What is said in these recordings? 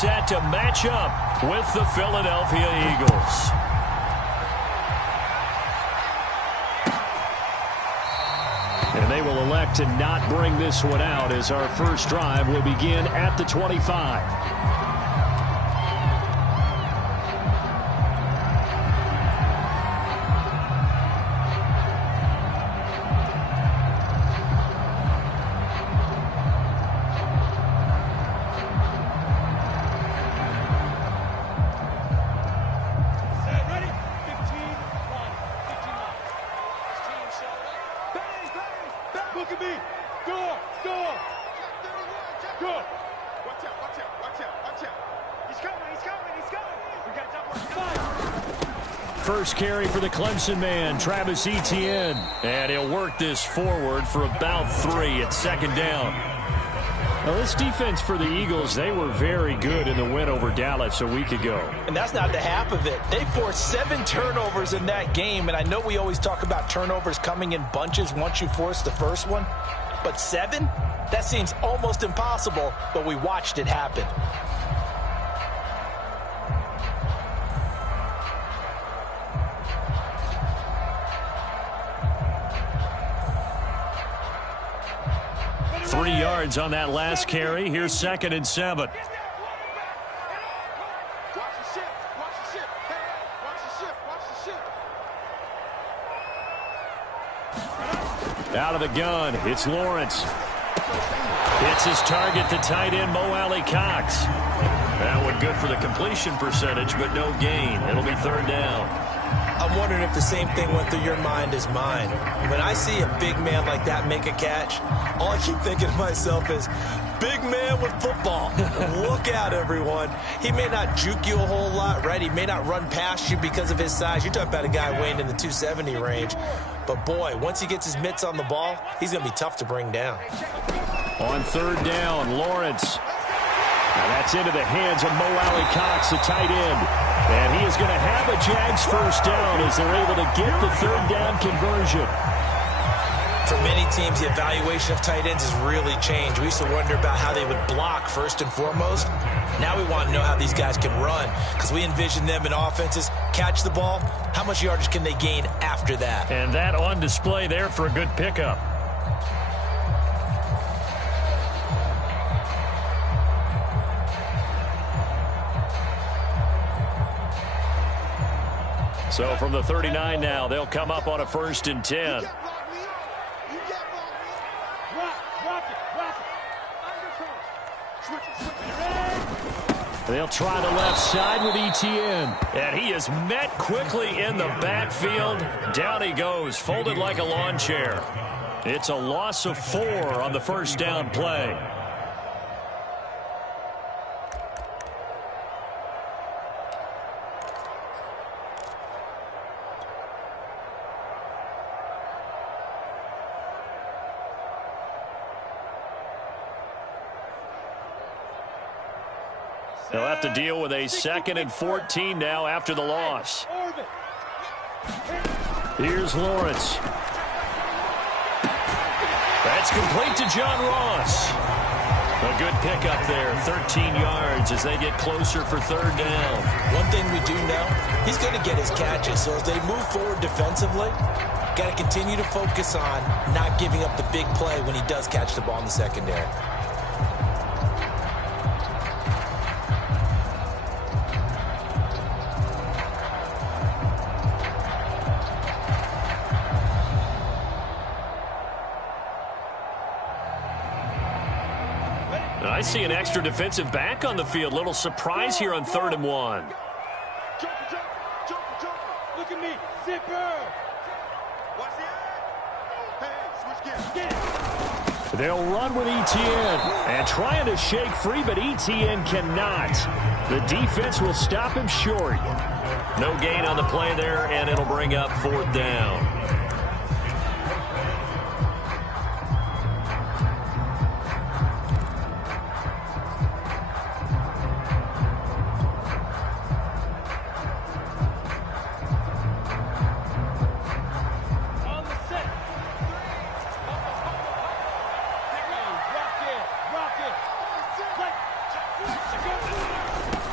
set to match up with the Philadelphia Eagles. And they will elect to not bring this one out as our first drive will begin at the 25. First carry for the Clemson man, Travis Etienne. And he'll work this forward for about 3 at second down. Now, this defense for the Eagles, they were very good in the win over Dallas a week ago. And that's not the half of it. They forced 7 turnovers in that game. And I know we always talk about turnovers coming in bunches once you force the first one. But 7? That seems almost impossible, but we watched it happen. On that last carry. Here's 2nd and 7. Out of the gun, it's Lawrence. Hits his target, the tight end, Mo Alley Cox. That one good for the completion percentage, but no gain. It'll be 3rd down. I'm wondering if the same thing went through your mind as mine. When I see a big man like that make a catch, all I keep thinking to myself is, big man with football. Look out, everyone. He may not juke you a whole lot, right? He may not run past you because of his size. You're talking about a guy weighing in the 270 range. But, boy, once he gets his mitts on the ball, he's going to be tough to bring down. On 3rd down, Lawrence. Now that's into the hands of Mo Alley Cox, the tight end. And he is going to have a Jags first down as they're able to get the 3rd down conversion. For many teams, the evaluation of tight ends has really changed. We used to wonder about how they would block first and foremost. Now we want to know how these guys can run because we envision them in offenses catch the ball. How much yardage can they gain after that? And that on display there for a good pickup. So from the 39 now, they'll come up on a 1st and 10. They'll try the left side with Etienne. And he is met quickly in the backfield. Down he goes, folded like a lawn chair. It's a loss of 4 on the first down play. They'll have to deal with a 2nd and 14 now after the loss. Here's Lawrence. That's complete to John Ross. A good pickup there, 13 yards as they get closer for 3rd down. One thing we do know, he's going to get his catches. So as they move forward defensively, got to continue to focus on not giving up the big play when he does catch the ball in the secondary. I see an extra defensive back on the field. Little surprise here on 3rd and 1. Look at me. Zipper. Watch the hey, switch gears. They'll run with Etienne. And trying to shake free, but Etienne cannot. The defense will stop him short. No gain on the play there, and it'll bring up 4th down.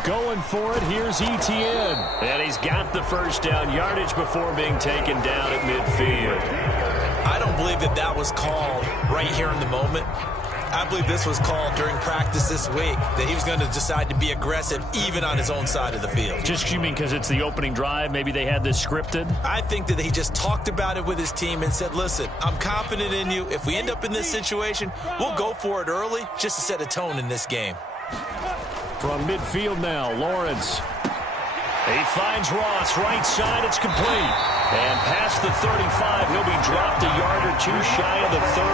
Going for it, here's Etienne. And he's got the first down yardage before being taken down at midfield. I don't believe that was called right here in the moment. I believe this was called during practice this week, that he was going to decide to be aggressive even on his own side of the field. Just, you mean because it's the opening drive? Maybe they had this scripted? I think that he just talked about it with his team and said, listen, I'm confident in you. If we end up in this situation, we'll go for it early just to set a tone in this game. From midfield now, Lawrence. He finds Ross, right side, it's complete. And past the 35, he'll be dropped a yard or two shy of the 30.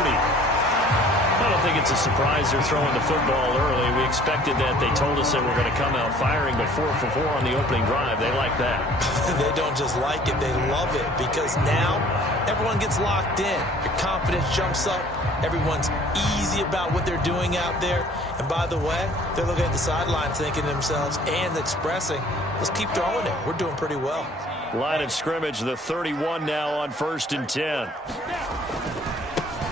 I don't think it's a surprise they're throwing the football early. We expected that. They told us they were going to come out firing, but 4 for 4 on the opening drive. They like that. They don't just like it, they love it, because now everyone gets locked in. Your confidence jumps up. Everyone's easy about what they're doing out there. And by the way, they're looking at the sideline thinking to themselves and expressing, let's keep throwing it. We're doing pretty well. Line of scrimmage, the 31 now on 1st and 10.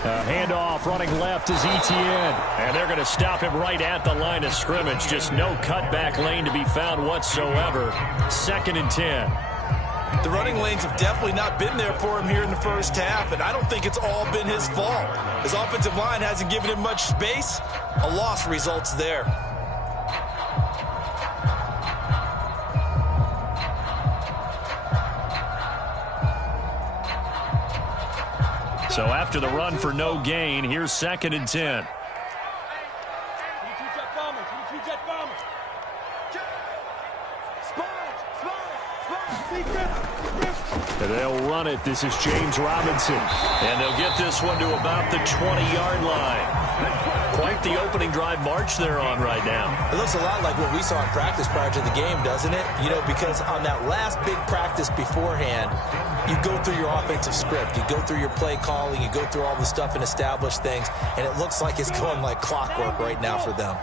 Handoff running left is Etienne. And they're going to stop him right at the line of scrimmage. Just no cutback lane to be found whatsoever. 2nd and 10. The running lanes have definitely not been there for him here in the first half, and I don't think it's all been his fault. His offensive line hasn't given him much space. A loss results there. So after the run for no gain, here's 2nd and 10. They'll run it. This is James Robinson. And they'll get this one to about the 20-yard line. Quite the opening drive march they're on right now. It looks a lot like what we saw in practice prior to the game, doesn't it? You know, because on that last big practice beforehand, you go through your offensive script. You go through your play calling. You go through all the stuff and establish things. And it looks like it's going like clockwork right now for them.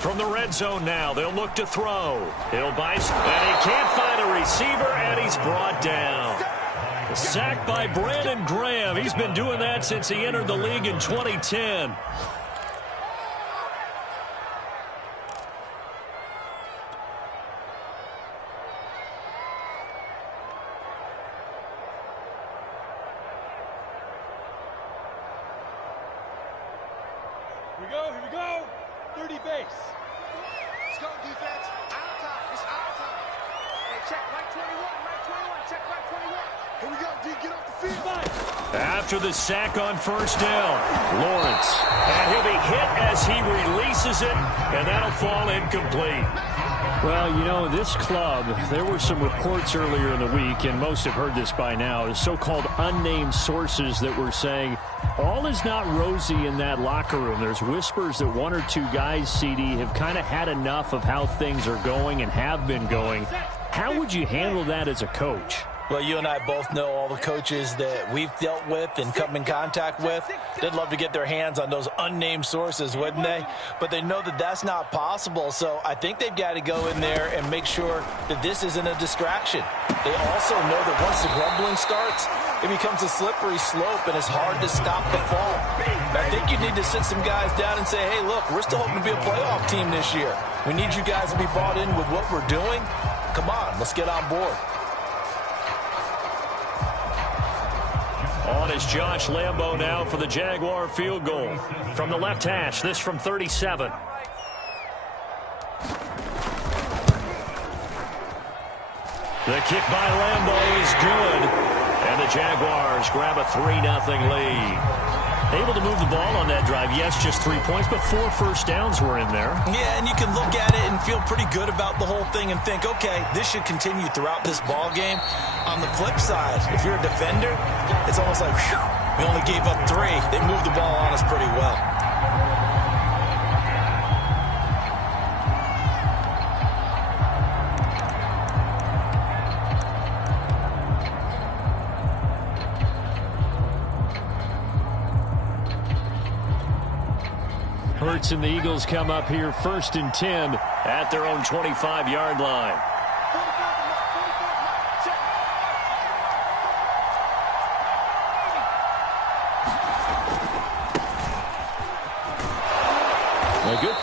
From the red zone now, they'll look to throw. He'll buy, and he can't find a receiver, and he's brought down. Sacked by Brandon Graham. He's been doing that since he entered the league in 2010. Here we go. 30 base. Let's go, defense. Out top. It's out top. Hey, check right 21. Check right 21. Here we go, D. Get off the field. After the sack on 1st down, Lawrence. And he'll be hit as he releases it, and that'll fall incomplete. Well, you know, this club, there were some reports earlier in the week, and most have heard this by now, the so-called unnamed sources that were saying all is not rosy in that locker room. There's whispers that 1 or 2 guys, CD, have kind of had enough of how things are going and have been going. How would you handle that as a coach? Well, you and I both know all the coaches that we've dealt with and come in contact with. They'd love to get their hands on those unnamed sources, wouldn't they? But they know that that's not possible, so I think they've got to go in there and make sure that this isn't a distraction. They also know that once the grumbling starts, it becomes a slippery slope, and it's hard to stop the fall. I think you need to sit some guys down and say, hey, look, we're still hoping to be a playoff team this year. We need you guys to be bought in with what we're doing. Come on, let's get on board. On is Josh Lambo now for the Jaguar field goal. From the left hash, this from 37. The kick by Lambo is good. And the Jaguars grab a 3-0 lead. Able to move the ball on that drive. Yes, just 3 points, but 4 first downs were in there. Yeah, and you can look at it and feel pretty good about the whole thing and think, okay, this should continue throughout this ball game. On the flip side, if you're a defender, it's almost like, whew, we only gave up 3. They moved the ball on us pretty well. Hurts and the Eagles come up here 1st and 10 at their own 25-yard line.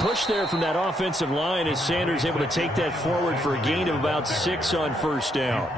push there from that offensive line as Sanders able to take that forward for a gain of about 6 on first down.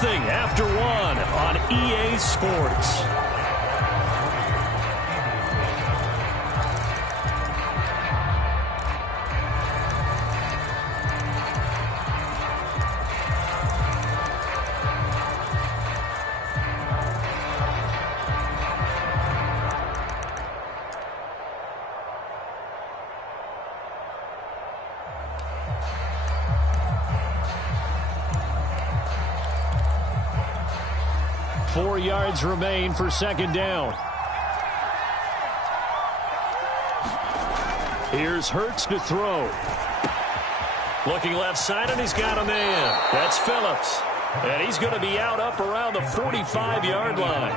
After 1 on EA Sports. Yards remain for second down. Here's Hurts to throw. Looking left side, and he's got a man. That's Phillips. And he's going to be out up around the 45-yard line.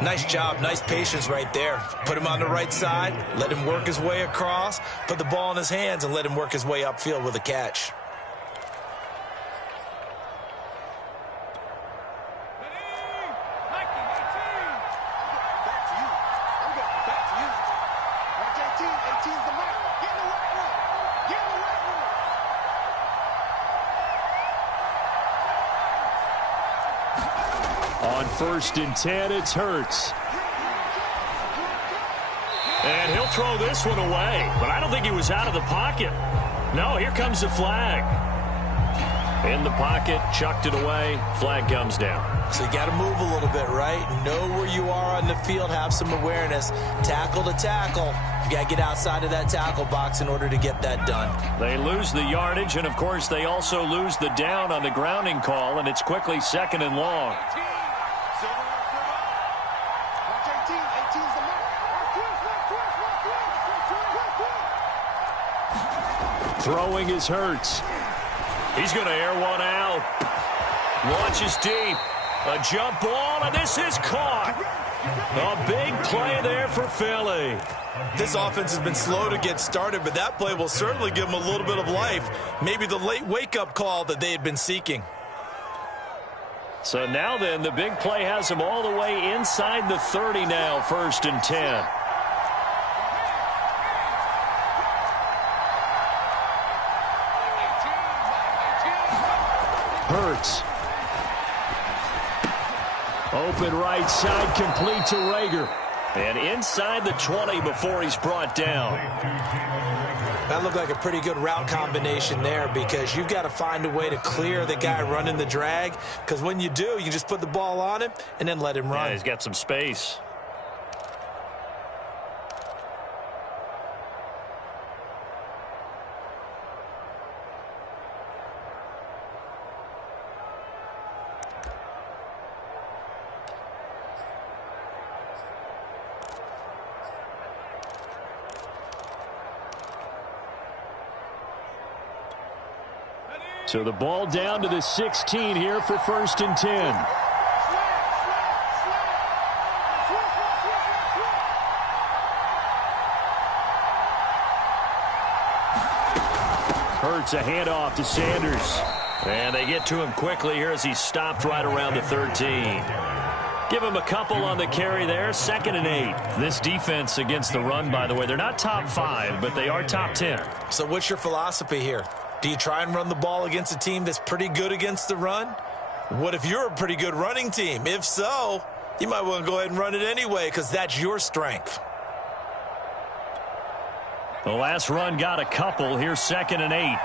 Nice job, nice patience right there. Put him on the right side, let him work his way across, put the ball in his hands, and let him work his way upfield with a catch. First and 10, it's Hurts. And he'll throw this one away, but I don't think he was out of the pocket. No, here comes the flag. In the pocket, chucked it away, flag comes down. So you got to move a little bit, right? Know where you are on the field, have some awareness. Tackle to tackle. You got to get outside of that tackle box in order to get that done. They lose the yardage, and of course they also lose the down on the grounding call, and it's quickly second and long. Throwing is Hurts. He's going to air one out. Launches deep. A jump ball, and this is caught. A big play there for Philly. This offense has been slow to get started, but that play will certainly give them a little bit of life. Maybe the late wake-up call that they had been seeking. So now then, the big play has them all the way inside the 30 now, first and 10. Hurts. Open right side, complete to Rager. And inside the 20 before he's brought down. That looked like a pretty good route combination there, because you've got to find a way to clear the guy running the drag, because when you do, you just put the ball on him and then let him run. Yeah, he's got some space. So the ball down to the 16 here for first and 10. Hurts a handoff to Sanders. And they get to him quickly here as he's stopped right around the 13. Give him a couple on the carry there. Second and 8. This defense against the run, by the way, they're not top 5, but they are top 10. So what's your philosophy here? Do you try and run the ball against a team that's pretty good against the run? What if you're a pretty good running team? If so, you might want to go ahead and run it anyway, because that's your strength. The last run got a couple. Here's second and 8.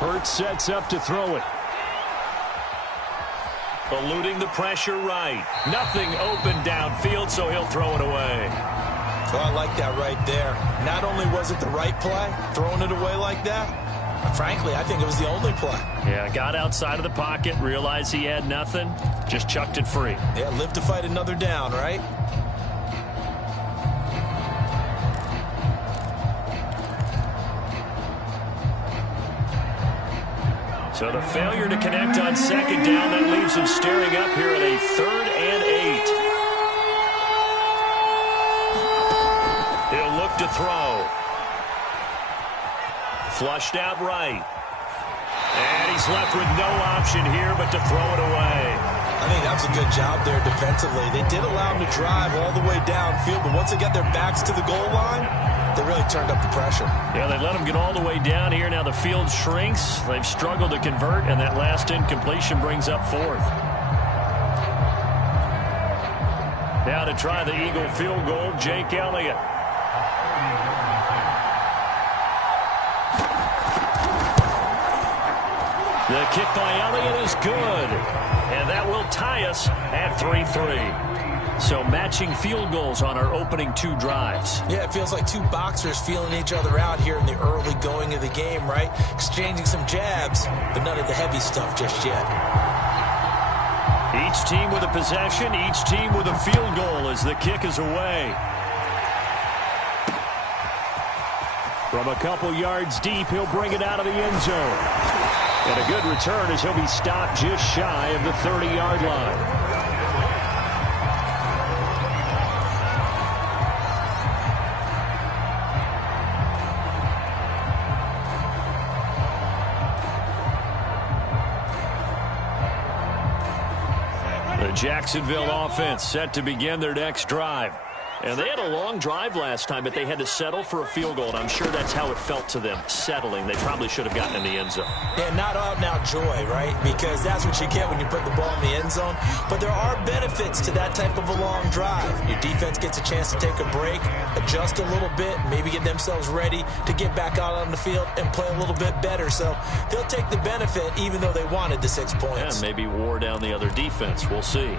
Hurts sets up to throw it. Eluding the pressure right. Nothing open downfield, so he'll throw it away. Oh, I like that right there. Not only was it the right play, throwing it away like that, Frankly, I think it was the only play. Yeah, got outside of the pocket, realized he had nothing, just chucked it free. Yeah, live to fight another down, right? So the failure to connect on second down, that leaves him staring up here at a 3rd and 8. He'll look to throw. Flushed out right. And he's left with no option here but to throw it away. I think that was a good job there defensively. They did allow him to drive all the way downfield, but once they got their backs to the goal line, they really turned up the pressure. Yeah, they let him get all the way down here. Now the field shrinks. They've struggled to convert, and that last incompletion brings up 4th. Now to try the Eagle field goal, Jake Elliott. The kick by Elliott is good, and that will tie us at 3-3. So matching field goals on our opening 2 drives. Yeah, it feels like 2 boxers feeling each other out here in the early going of the game, right? Exchanging some jabs, but none of the heavy stuff just yet. Each team with a possession, each team with a field goal as the kick is away. From a couple yards deep, he'll bring it out of the end zone. And a good return as he'll be stopped just shy of the 30-yard line. The Jacksonville offense set to begin their next drive. And they had a long drive last time, but they had to settle for a field goal, and I'm sure that's how it felt to them, settling. They probably should have gotten in the end zone. Yeah, not out-and-out joy, right? Because that's what you get when you put the ball in the end zone. But there are benefits to that type of a long drive. Your defense gets a chance to take a break, adjust a little bit, maybe get themselves ready to get back out on the field and play a little bit better. So they'll take the benefit even though they wanted the 6 points. And maybe wore down the other defense. We'll see.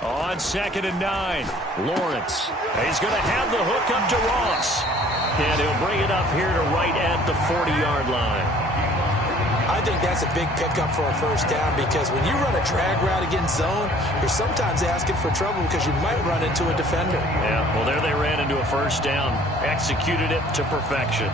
On 2nd and 9, Lawrence. He's going to have the hook up to Ross. And he'll bring it up here to right at the 40-yard line. I think that's a big pickup for a first down because when you run a drag route against zone, you're sometimes asking for trouble because you might run into a defender. Yeah, well, there they ran into a first down. Executed it to perfection.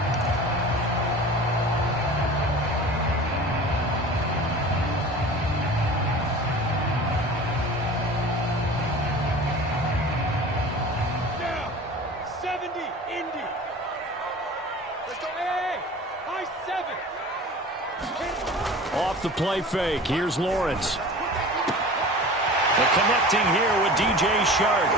Off the play fake, here's Lawrence. The connecting here with DJ Shark.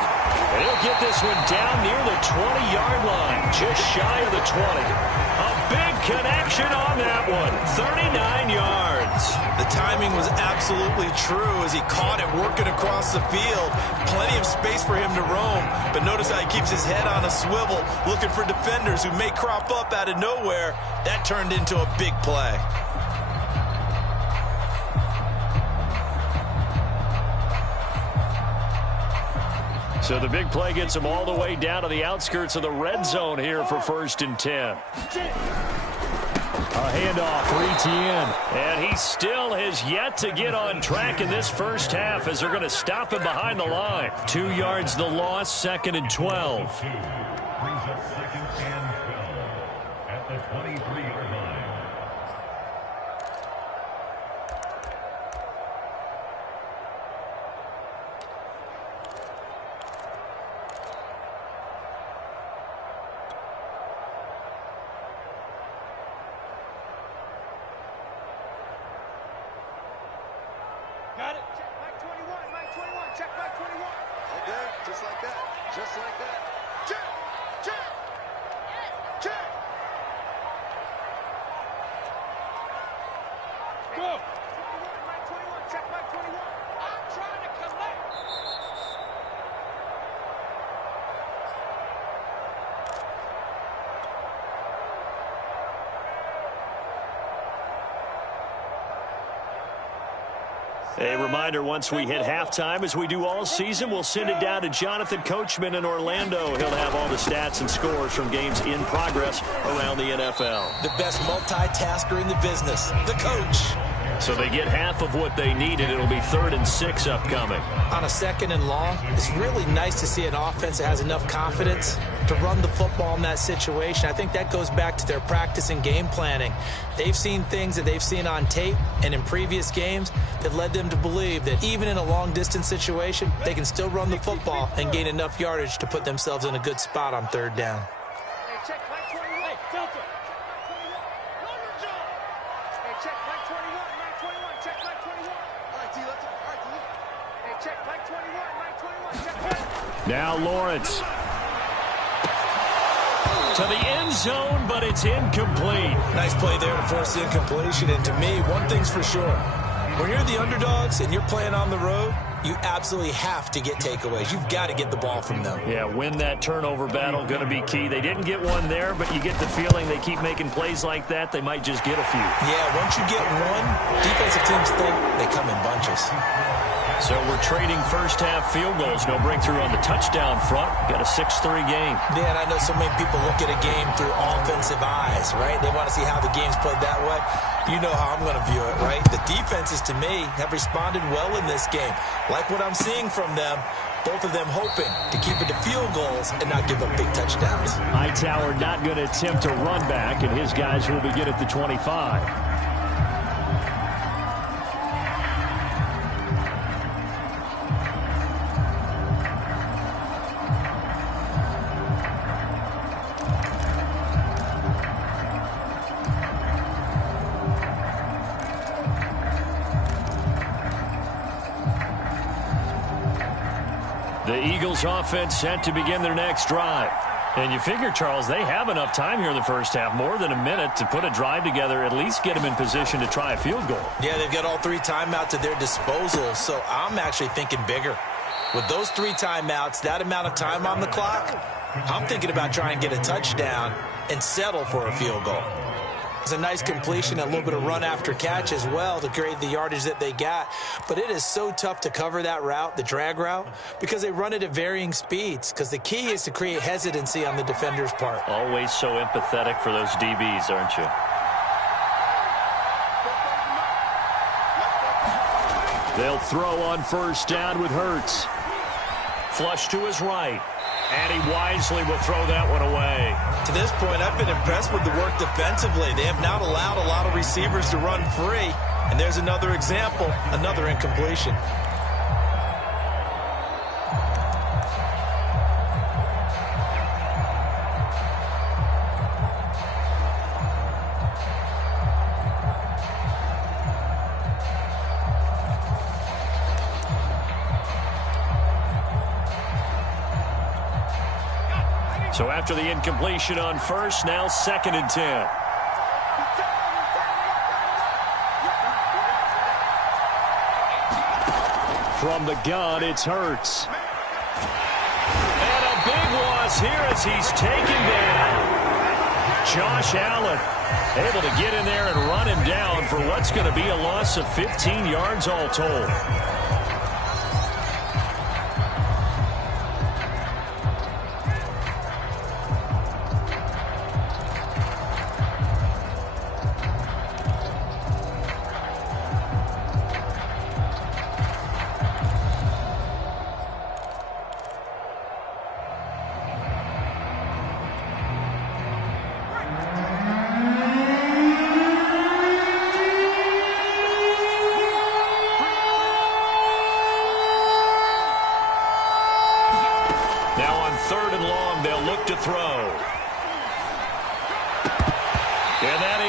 And he'll get this one down near the 20-yard line, just shy of the 20. A big connection on that one, 39 yards. The timing was absolutely true as he caught it working across the field. Plenty of space for him to roam, but notice how he keeps his head on a swivel, looking for defenders who may crop up out of nowhere. That turned into a big play. So the big play gets him all the way down to the outskirts of the red zone here for 1st and 10. A handoff for Etienne. And he still has yet to get on track in this first half as they're going to stop him behind the line. 2 yards the loss, 2nd and 12. Brings up 2nd and 12 at the 23-yard line. Got it. Check back 21. Back 21. Check back 21. Okay, just like that. Just like that. Check. Check. Check. Go. 21. Back 21. Check back 21. I'm trying to collect. A reminder, once we hit halftime, as we do all season, we'll send it down to Jonathan Coachman in Orlando. He'll have all the stats and scores from games in progress around the NFL. The best multitasker in the business, the coach. So they get half of what they needed. It'll be 3rd and 6 upcoming. On a 2nd and long, it's really nice to see an offense that has enough confidence to run the football in that situation. I think that goes back to their practice and game planning. They've seen things that they've seen on tape and in previous games that led them to believe that even in a long-distance situation, they can still run the football and gain enough yardage to put themselves in a good spot on 3rd down. Hey, check, Mike 21. Hey, filter. Check Mike 21, Mike 21, check Mike 21. All right, D, let's go. All right, D. Hey, check Mike 21, Mike 21, check Mike. Now Lawrence. To the end zone, but it's incomplete. Nice play there to force the incompletion. And to me, one thing's for sure. When you're the underdogs and you're playing on the road, you absolutely have to get takeaways. You've got to get the ball from them. Yeah, win that turnover battle, going to be key. They didn't get one there, but you get the feeling they keep making plays like that, they might just get a few. Yeah, once you get one, defensive teams think they come in bunches. So we're trading first-half field goals. No breakthrough on the touchdown front. Got a 6-3 game. Yeah, and I know so many people look at a game through offensive eyes, right? They want to see how the game's played that way. You know how I'm going to view it, right? The defenses, to me, have responded well in this game. Like what I'm seeing from them, both of them hoping to keep it to field goals and not give up big touchdowns. Hightower not going to attempt to run back, and his guys will begin at the 25. The Eagles offense set to begin their next drive. And you figure, Charles, they have enough time here in the first half, more than a minute, to put a drive together, at least get them in position to try a field goal. Yeah, they've got all 3 timeouts at their disposal, so I'm actually thinking bigger. With those 3 timeouts, that amount of time on the clock, I'm thinking about trying to get a touchdown and settle for a field goal. It's a nice completion, a little bit of run after catch as well to create the yardage that they got. But it is so tough to cover that route, the drag route, because they run it at varying speeds. Because the key is to create hesitancy on the defender's part. Always so empathetic for those DBs, aren't you? They'll throw on first down with Hurts. Flush to his right. And he wisely will throw that one away. To this point, I've been impressed with the work defensively. They have not allowed a lot of receivers to run free. And there's another example, another incompletion. So after the incompletion on first, now 2nd and 10. From the gun, it's Hurts. And a big loss here as he's taken down. Josh Allen able to get in there and run him down for what's going to be a loss of 15 yards all told.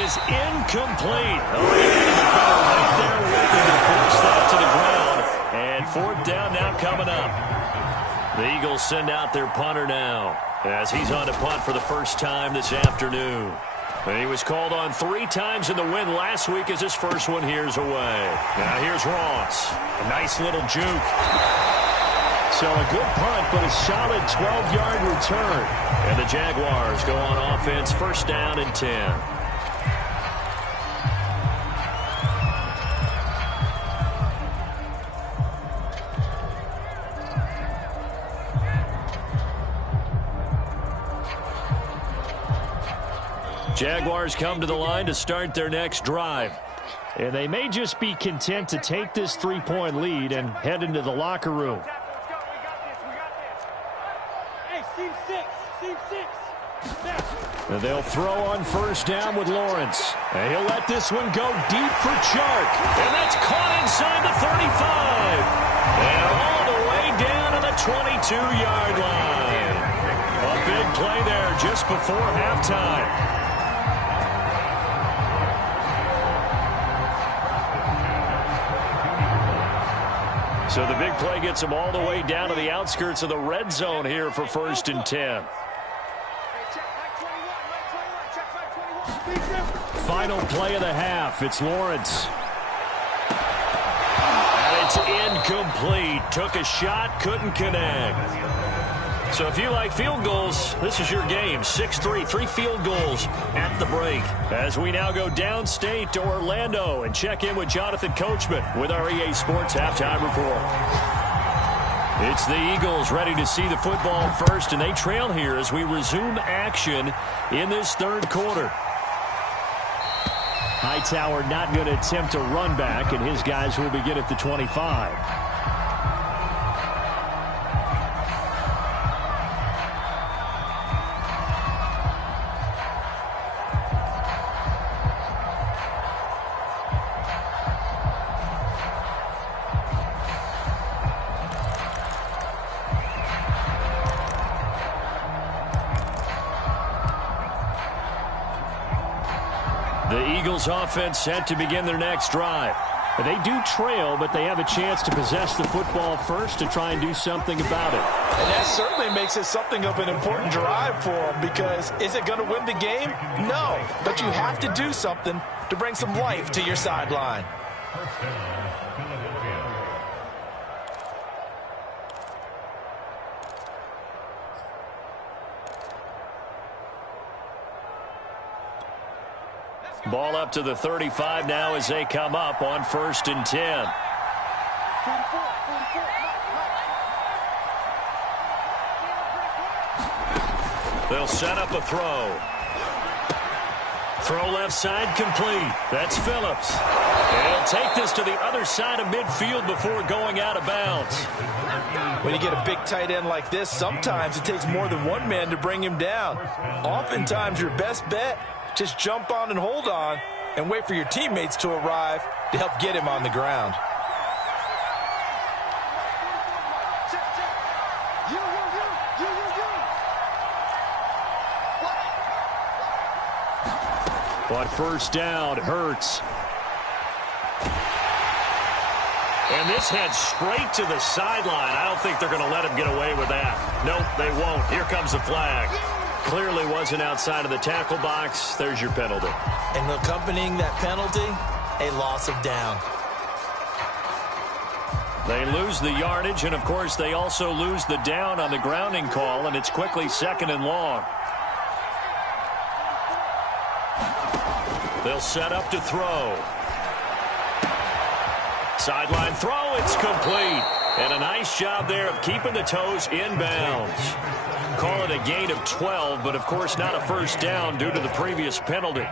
Incomplete. Oh, right there working to force that to the ground. And 4th down now coming up. The Eagles send out their punter now as he's on to punt for the first time this afternoon. And he was called on 3 times in the win last week as his first one here's away. Now here's Ross. A nice little juke. So a good punt, but a solid 12-yard return. And the Jaguars go on offense, first down and 10. Jaguars come to the line to start their next drive. And they may just be content to take this 3-point lead and head into the locker room. Hey, seam six. And they'll throw on first down with Lawrence. And he'll let this one go deep for Chark. And that's caught inside the 35. And all the way down to the 22-yard line. A big play there just before halftime. So the big play gets them all the way down to the outskirts of the red zone here for 1st and 10. Final play of the half. It's Lawrence. And it's incomplete. Took a shot, couldn't connect. So if you like field goals, this is your game. 6-3, 3 field goals at the break. As we now go downstate to Orlando and check in with Jonathan Coachman with our EA Sports Halftime Report. It's the Eagles ready to see the football first, and they trail here as we resume action in this 3rd quarter. Hightower not going to attempt a run back, and his guys will begin at the 25. The Eagles offense set to begin their next drive. They do trail, but they have a chance to possess the football first to try and do something about it. And that certainly makes it something of an important drive for them, because is it going to win the game? No, but you have to do something to bring some life to your sideline. First down, Philadelphia. Ball up to the 35 now as they come up on 1st and 10. They'll set up a throw. Throw left side complete. That's Phillips. And he'll take this to the other side of midfield before going out of bounds. When you get a big tight end like this, sometimes it takes more than one man to bring him down. Oftentimes your best bet, just jump on and hold on and wait for your teammates to arrive to help get him on the ground. But first down hurts. And this heads straight to the sideline. I don't think they're going to let him get away with that. Nope, they won't. Here comes the flag. Clearly wasn't outside of the tackle box. There's your penalty. And accompanying that penalty, a loss of down. They lose the yardage, and of course they also lose the down on the grounding call, and it's quickly 2nd and long. They'll set up to throw. Sideline throw, it's complete. And a nice job there of keeping the toes inbounds. Call it a gain of 12, but of course not a first down due to the previous penalty.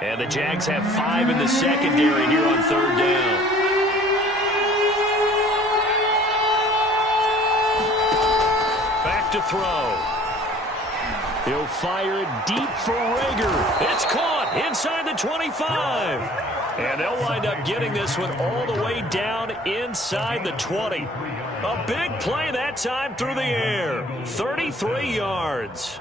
And the Jags have 5 in the secondary here on 3rd down. Back to throw. He'll fire it deep for Rager. It's caught inside the 25. And they'll wind up getting this one all the way down inside the 20. A big play that time through the air. 33 yards.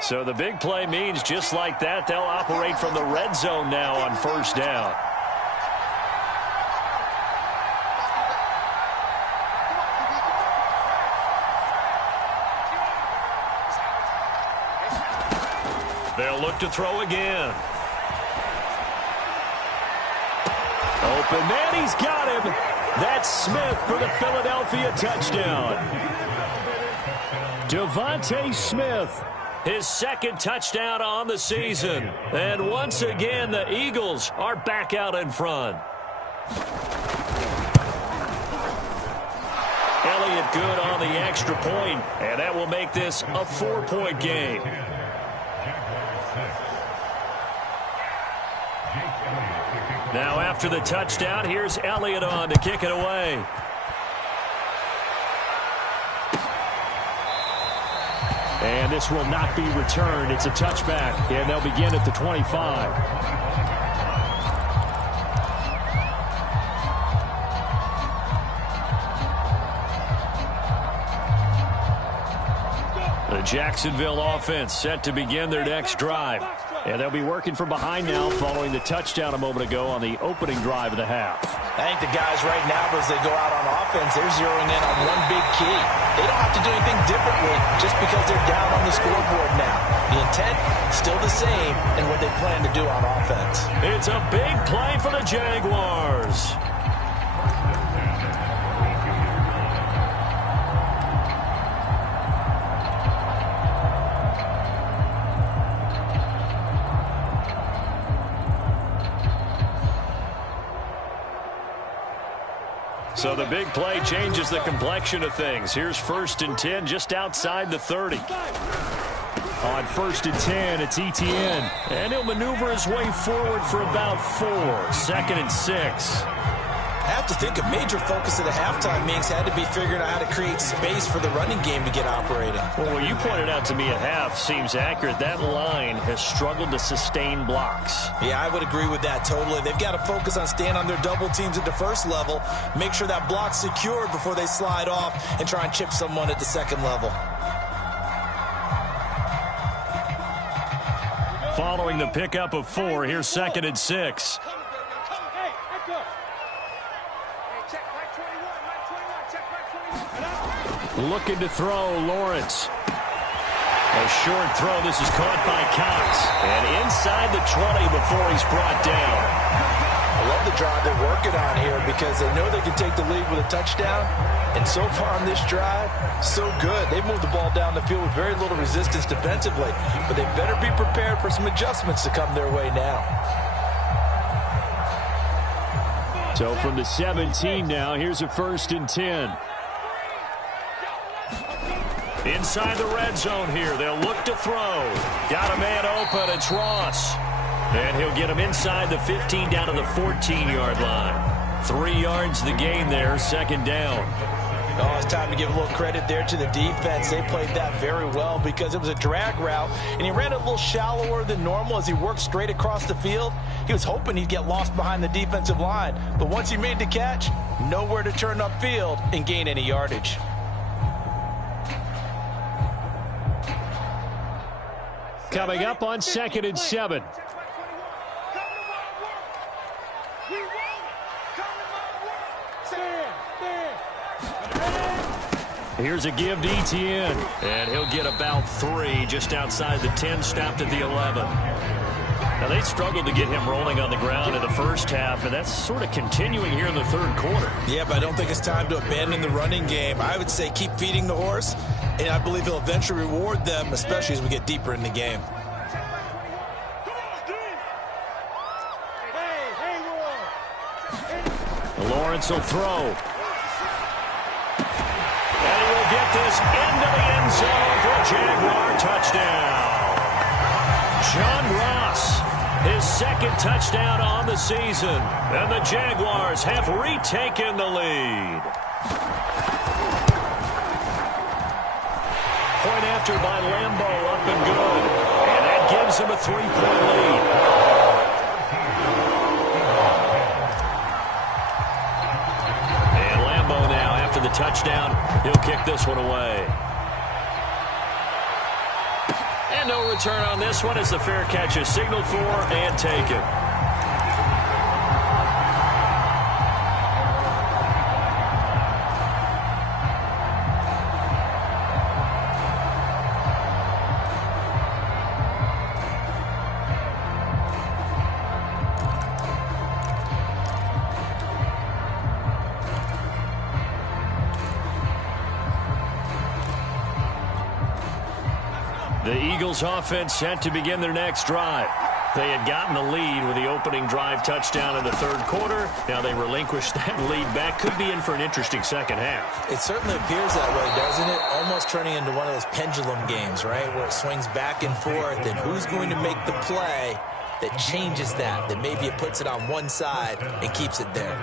So the big play means just like that, they'll operate from the red zone now on first down. They'll look to throw again. Open man, he's got him. That's Smith for the Philadelphia touchdown. Devontae Smith. His second touchdown on the season. And once again, the Eagles are back out in front. Elliott good on the extra point, and that will make this a 4-point game. Now after the touchdown, here's Elliott on to kick it away. And this will not be returned. It's a touchback, and they'll begin at the 25. The Jacksonville offense set to begin their next drive. And they'll be working from behind now following the touchdown a moment ago on the opening drive of the half. I think the guys right now, as they go out on offense, they're zeroing in on one big key. They don't have to do anything differently just because they're down on the scoreboard now. The intent, still the same, and what they plan to do on offense. It's a big play for the Jaguars. So the big play changes the complexion of things. Here's 1st and 10 just outside the 30. On 1st and 10, it's Etienne. And he'll maneuver his way forward for about 4. 2nd and 6. I have to think a major focus of the halftime meetings had to be figuring out how to create space for the running game to get operating. Well, what you pointed out to me at half seems accurate. That line has struggled to sustain blocks. Yeah, I would agree with that totally. They've got to focus on staying on their double teams at the first level, make sure that block's secured before they slide off and try and chip someone at the second level. Following the pickup of 4, here's 2nd and 6. Looking to throw, Lawrence. A short throw. This is caught by Cox. And inside the 20 before he's brought down. I love the drive they're working on here because they know they can take the lead with a touchdown. And so far on this drive, so good. They've moved the ball down the field with very little resistance defensively. But they better be prepared for some adjustments to come their way now. So from the 17 now, here's a 1st and 10. Inside the red zone here. They'll look to throw. Got a man open. It's Ross. And he'll get him inside the 15 down to the 14-yard line. 3 yards the gain there. 2nd down. Oh, it's time to give a little credit there to the defense. They played that very well because it was a drag route, and he ran it a little shallower than normal as he worked straight across the field. He was hoping he'd get lost behind the defensive line, but once he made the catch, nowhere to turn upfield and gain any yardage. Coming up on 2nd and 7. Here's a give to Etienne. And he'll get about 3 just outside the 10, stopped at the 11. Now, they struggled to get him rolling on the ground in the first half, and that's sort of continuing here in the 3rd quarter. Yeah, but I don't think it's time to abandon the running game. I would say keep feeding the horse, and I believe he'll eventually reward them, especially as we get deeper in the game. Lawrence will throw. And he will get this into the end zone for a Jaguar touchdown. John Ross, his 2nd touchdown on the season. And the Jaguars have retaken the lead. Point after by Lambeau, up and good. And that gives him a 3-point lead. And Lambeau now, after the touchdown, he'll kick this one away. And no return on this one as the fair catch is signaled for and taken. Eagles offense set to begin their next drive. They had gotten the lead with the opening drive touchdown in the third quarter. Now they relinquished that lead back. Could be in for an interesting second half. It certainly appears that way, doesn't it? Almost turning into one of those pendulum games, right, where it swings back and forth, and who's going to make the play that changes that maybe it puts it on one side and keeps it there.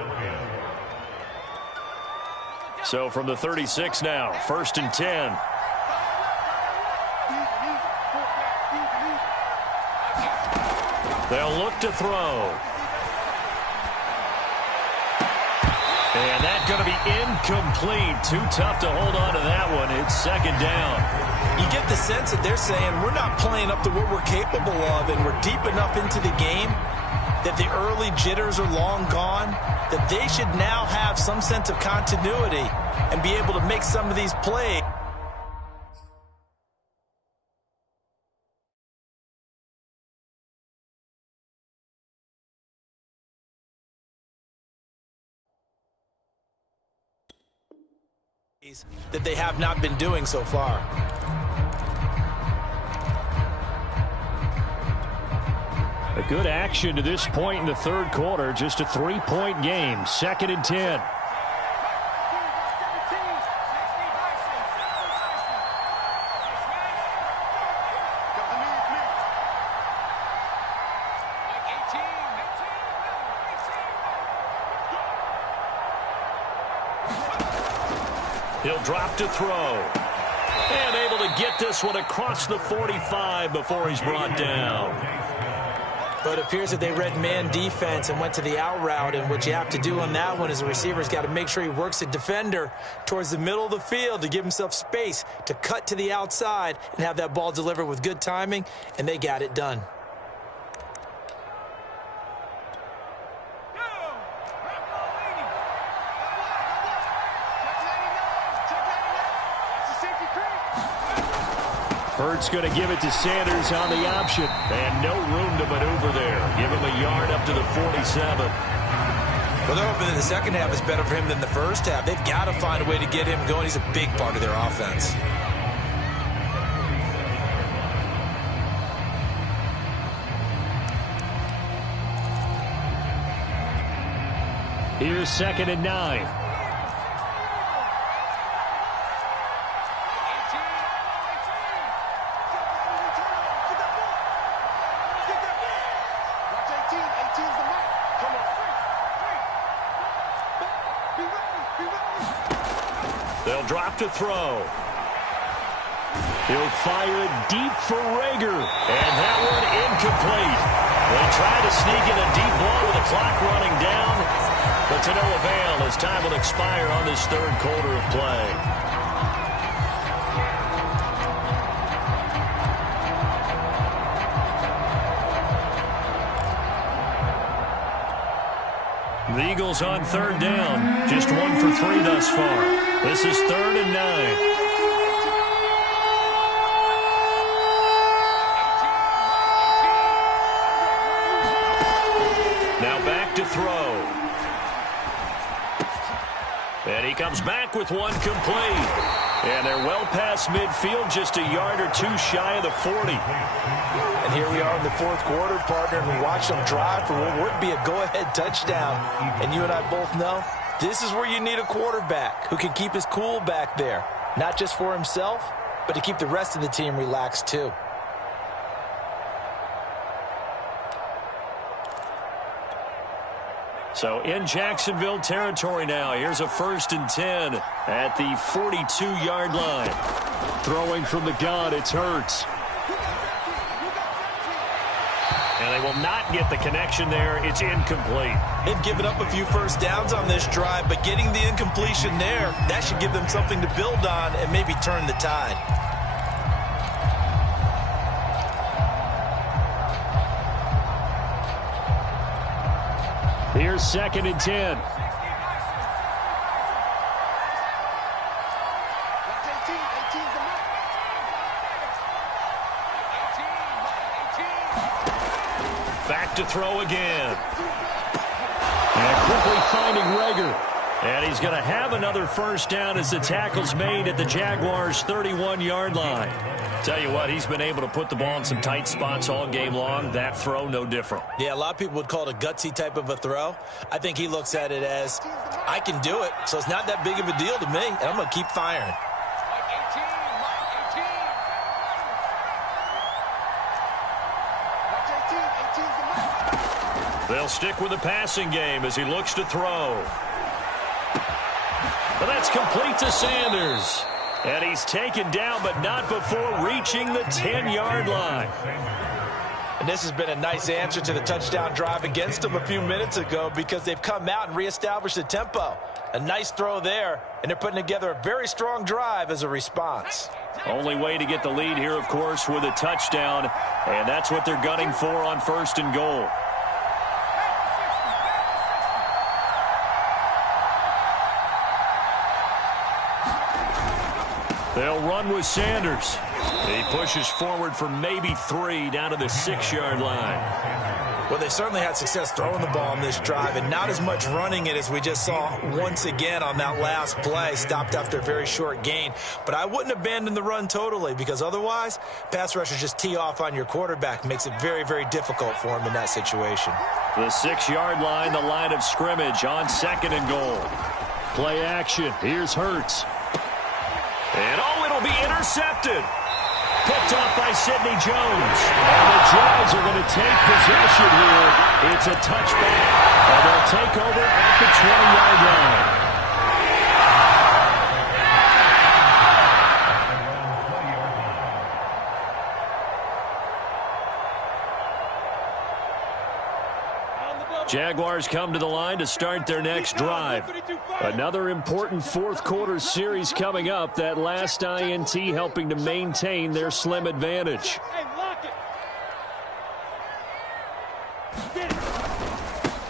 So from the 36 now, 1st and 10. They'll look to throw. And that's going to be incomplete. Too tough to hold on to that one. It's second down. You get the sense that they're saying we're not playing up to what we're capable of, and we're deep enough into the game that the early jitters are long gone, that they should now have some sense of continuity and be able to make some of these plays. That they have not been doing so far. A good action to this point in the third quarter. Just a 3-point game. 2nd and 10. He'll drop to throw. And able to get this one across the 45 before he's brought down. But it appears that they read man defense and went to the out route, and what you have to do on that one is the receiver's got to make sure he works the defender towards the middle of the field to give himself space to cut to the outside and have that ball delivered with good timing, and they got it done. Hurts going to give it to Sanders on the option. And no room to maneuver there. Give him a yard up to the 47. Well, they're hoping that the second half is better for him than the first half. They've got to find a way to get him going. He's a big part of their offense. Here's 2nd and 9. They'll drop to throw. He'll fire it deep for Rager. And that one incomplete. They try to sneak in a deep ball with the clock running down, but to no avail as time will expire on this third quarter of play. The Eagles on 3rd down. Just 1 for 3 thus far. This is 3rd and 9. Now back to throw. And he comes back with one complete. And they're well past midfield, just a yard or two shy of the 40. And here we are in the fourth quarter, partner, and we watch them drive for what would be a go-ahead touchdown. And you and I both know this is where you need a quarterback who can keep his cool back there, not just for himself, but to keep the rest of the team relaxed too. So in Jacksonville territory now. Here's a 1st and 10 at the 42-yard line. Throwing from the gun, it's Hurts. And they will not get the connection there. It's incomplete. They've given up a few first downs on this drive, but getting the incompletion there, that should give them something to build on and maybe turn the tide. Here's 2nd and 10. Back to throw again. And quickly finding Rager. And he's going to have another first down as the tackle's made at the Jaguars' 31-yard line. Tell you what, he's been able to put the ball in some tight spots all game long. That throw, no different. Yeah, a lot of people would call it a gutsy type of a throw. I think he looks at it as, I can do it, so it's not that big of a deal to me, and I'm going to keep firing. They'll stick with the passing game as he looks to throw. But that's complete to Sanders. And he's taken down, but not before reaching the 10-yard line. And this has been a nice answer to the touchdown drive against them a few minutes ago because they've come out and reestablished the tempo. A nice throw there, and they're putting together a very strong drive as a response. Only way to get the lead here, of course, with a touchdown. And that's what they're gunning for on 1st and goal. They'll run with Sanders. He pushes forward for maybe 3 down to the 6-yard line. Well, they certainly had success throwing the ball on this drive and not as much running it as we just saw once again on that last play. Stopped after a very short gain. But I wouldn't abandon the run totally because otherwise, pass rushers just tee off on your quarterback. Makes it very, very difficult for him in that situation. The 6-yard line, the line of scrimmage on 2nd and goal. Play action. Here's Hurts. And it'll be intercepted. Picked off by Sidney Jones. And the Jags are going to take possession here. It's a touchback. And they'll take over at the 20-yard line. Jaguars come to the line to start their next drive. Another important 4th quarter series coming up. That last INT helping to maintain their slim advantage.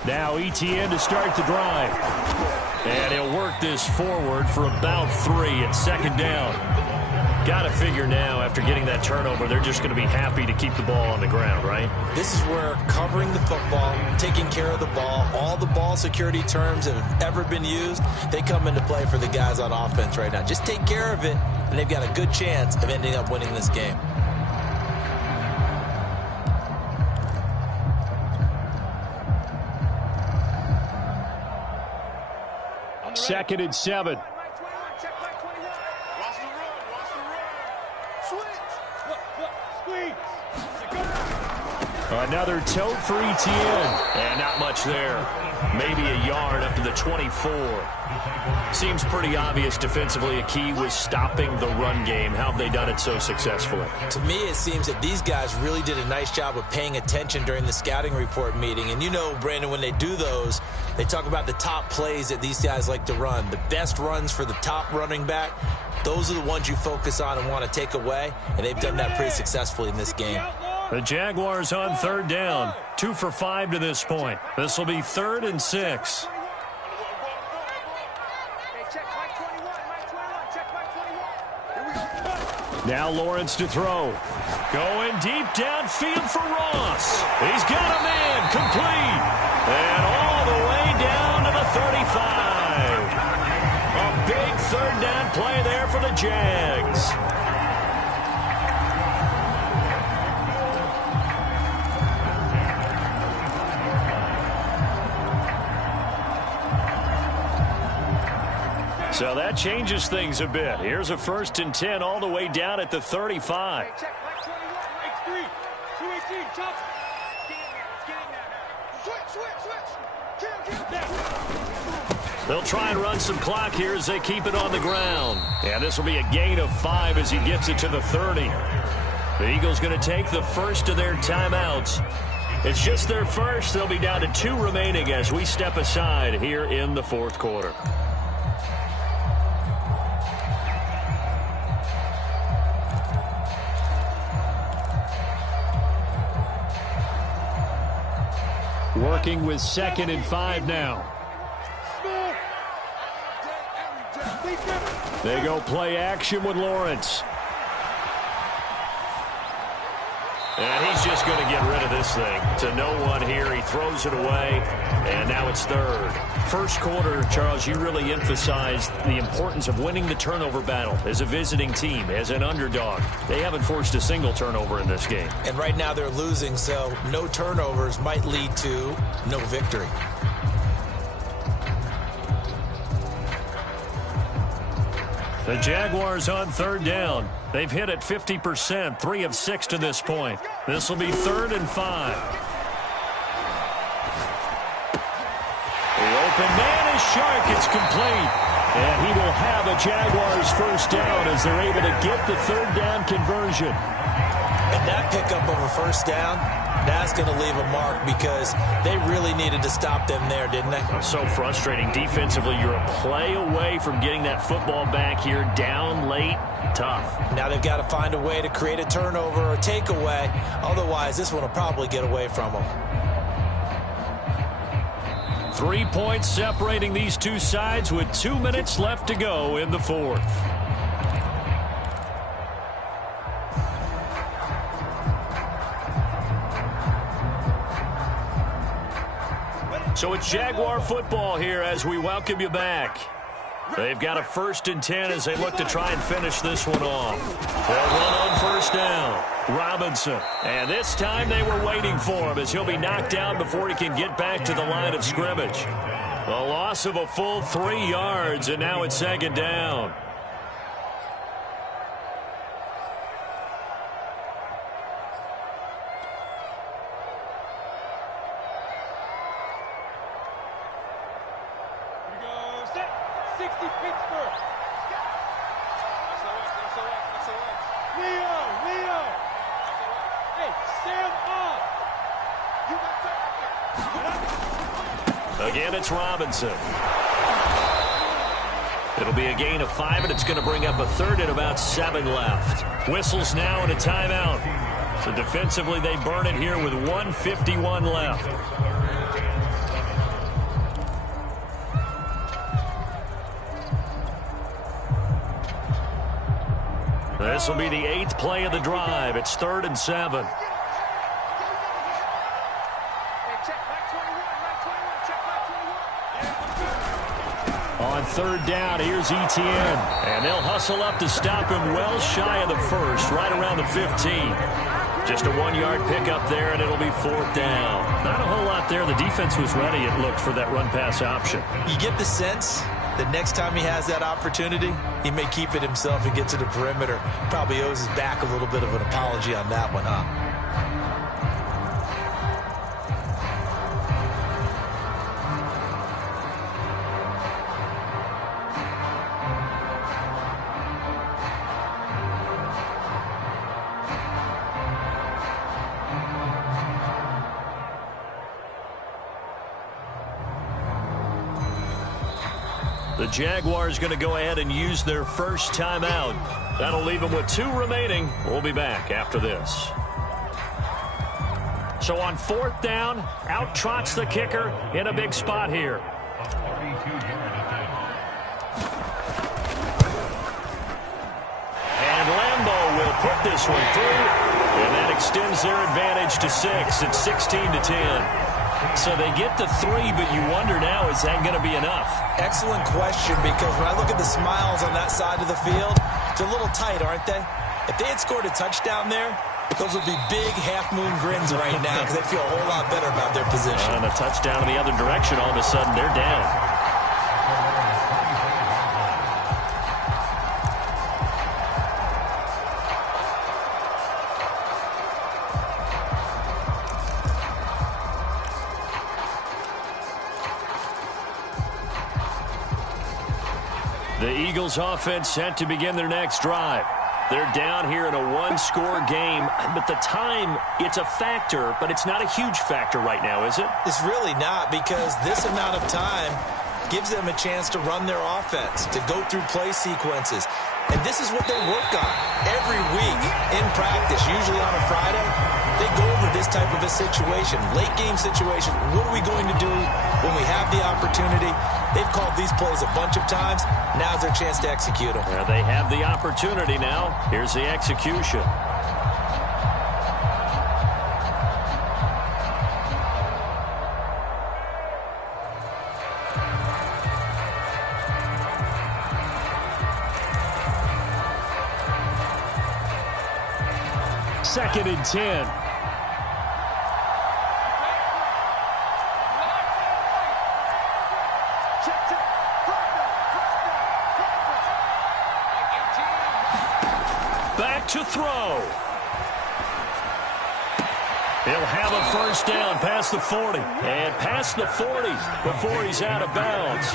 Now ETN to start the drive. And he'll work this forward for about 3 at 2nd down. Got to figure now, after getting that turnover, they're just going to be happy to keep the ball on the ground, right? This is where covering the football, taking care of the ball, all the ball security terms that have ever been used, they come into play for the guys on offense right now. Just take care of it, and they've got a good chance of ending up winning this game. Second and 7. Another tote for ETN. And not much there. Maybe a yard up to the 24. Seems pretty obvious defensively a key was stopping the run game. How have they done it so successfully? To me, it seems that these guys really did a nice job of paying attention during the scouting report meeting. And you know, Brandon, when they do those, they talk about the top plays that these guys like to run. The best runs for the top running back, those are the ones you focus on and want to take away. And they've done that pretty successfully in this game. The Jaguars on 3rd down. 2 for 5 to this point. This will be 3rd and 6. Now Lawrence to throw. Going deep downfield for Ross. He's got a man complete. And all the way down to the 35. A big 3rd down play there for the Jags. So that changes things a bit. Here's a 1st and 10 all the way down at the 35. They'll try and run some clock here as they keep it on the ground. And this will be a gain of 5 as he gets it to the 30. The Eagles going to take the first of their timeouts. It's just their first. They'll be down to 2 remaining as we step aside here in the 4th quarter. Working with 2nd and 5 now. They go play action with Lawrence. And he's just going to get rid of this thing. To no one here. He throws it away, and now it's third. First quarter, Charles, you really emphasized the importance of winning the turnover battle as a visiting team, as an underdog. They haven't forced a single turnover in this game. And right now they're losing, so no turnovers might lead to no victory. The Jaguars on third down. They've hit it 50%, 3 of 6 to this point. This will be 3rd and 5. The open man is Shark. It's complete. And he will have a Jaguars first down as they're able to get the third down conversion. And that pickup of a first down, that's going to leave a mark because they really needed to stop them there, didn't they? So frustrating. Defensively, you're a play away from getting that football back here. Down late, tough. Now they've got to find a way to create a turnover or takeaway. Otherwise, this one will probably get away from them. 3 points separating these two sides with 2 minutes left to go in the fourth. So it's Jaguar football here as we welcome you back. They've got a 1st and 10 as they look to try and finish this one off. They'll run on first down. Robinson. And this time they were waiting for him as he'll be knocked down before he can get back to the line of scrimmage. A loss of a full 3 yards, and now it's 2nd down. Again, it's Robinson. It'll be a gain of 5, and it's going to bring up a 3rd and about 7 left. Whistles now and a timeout. So defensively, they burn it here with 1:51 left. This will be the 8th play of the drive. It's 3rd and 7. On 3rd down, here's Etienne. And they'll hustle up to stop him well shy of the 1st, right around the 15. Just a 1-yard pickup there, and it'll be 4th down. Not a whole lot there. The defense was ready, it looked, for that run-pass option. You get the sense that next time he has that opportunity, he may keep it himself and get to the perimeter. Probably owes his back a little bit of an apology on that one, huh? The Jaguars going to go ahead and use their first timeout. That'll leave them with 2 remaining. We'll be back after this. So on 4th down, out trots the kicker in a big spot here. And Lambeau will put this one through, and that extends their advantage to 6. It's 16-10. So they get to 3, but you wonder now, is that going to be enough? Excellent question, because when I look at the smiles on that side of the field, they're a little tight, aren't they? If they had scored a touchdown there, those would be big half-moon grins right now because they feel a whole lot better about their position. And a touchdown in the other direction, all of a sudden they're down. The Eagles offense set to begin their next drive. They're down here in a 1-score game, but the time, it's a factor, but it's not a huge factor right now, is it? It's really not, because this amount of time gives them a chance to run their offense, to go through play sequences. And this is what they work on every week in practice, usually on a Friday. They go over this type of a situation, late game situation. What are we going to do when we have the opportunity? They've called these plays a bunch of times. Now's their chance to execute them. They have the opportunity now. Here's the execution. 2nd and 10. Back to throw. He'll have a first down past the 40. And past the 40 before he's out of bounds.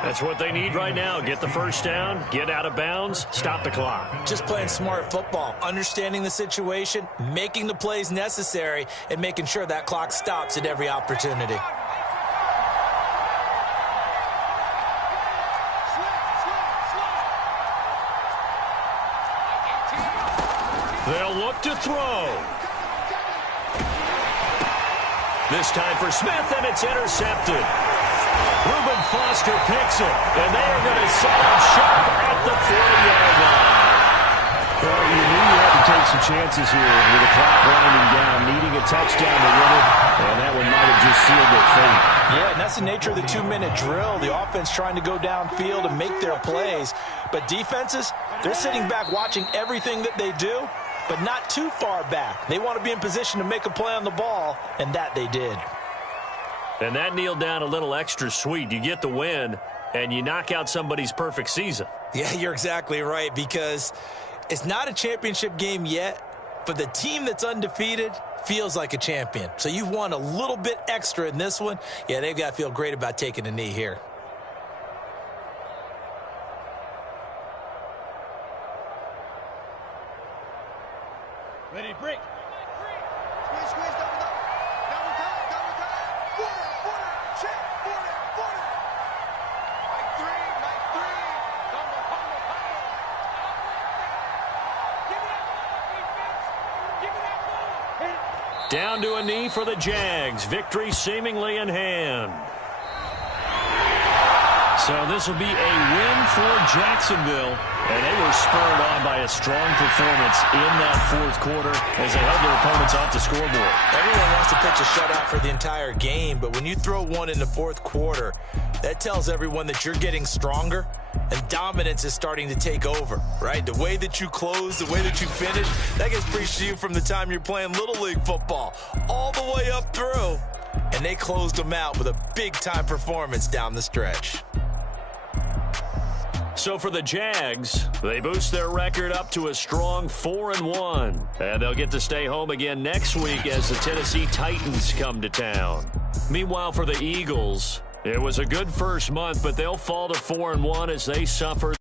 That's what they need right now. Get the first down, get out of bounds, stop the clock. Just playing smart football, understanding the situation, making the plays necessary, and making sure that clock stops at every opportunity. They'll look to throw. This time for Smith, and it's intercepted. Reuben Foster picks it, and they are going to set up shop at the 40-yard line. Well, you knew you had to take some chances here with the clock winding down, needing a touchdown to win it, and that one might have just sealed their fate. Yeah, and that's the nature of the 2-minute drill. The offense trying to go downfield and make their plays. But defenses, they're sitting back watching everything that they do, but not too far back. They want to be in position to make a play on the ball, and that they did. And that kneeled down a little extra sweet. You get the win, and you knock out somebody's perfect season. Yeah, you're exactly right, because it's not a championship game yet, but the team that's undefeated feels like a champion. So you've won a little bit extra in this one. Yeah, they've got to feel great about taking a knee here. Ready to break. Squeeze, squeeze, double, double. Double time, double time. Border, check, border. Like three. Humble. Give it up, defense. Down to a knee for the Jags. Victory seemingly in hand. So this will be a win for Jacksonville. And they were spurred on by a strong performance in that fourth quarter as they held their opponents off the scoreboard. Everyone wants to pitch a shutout for the entire game, but when you throw one in the fourth quarter, that tells everyone that you're getting stronger and dominance is starting to take over, right? The way that you close, the way that you finish, that gets preached to you from the time you're playing Little League football all the way up through. And they closed them out with a big-time performance down the stretch. So for the Jags, they boost their record up to a strong 4-1. And they'll get to stay home again next week as the Tennessee Titans come to town. Meanwhile, for the Eagles, it was a good first month, but they'll fall to 4-1 as they suffer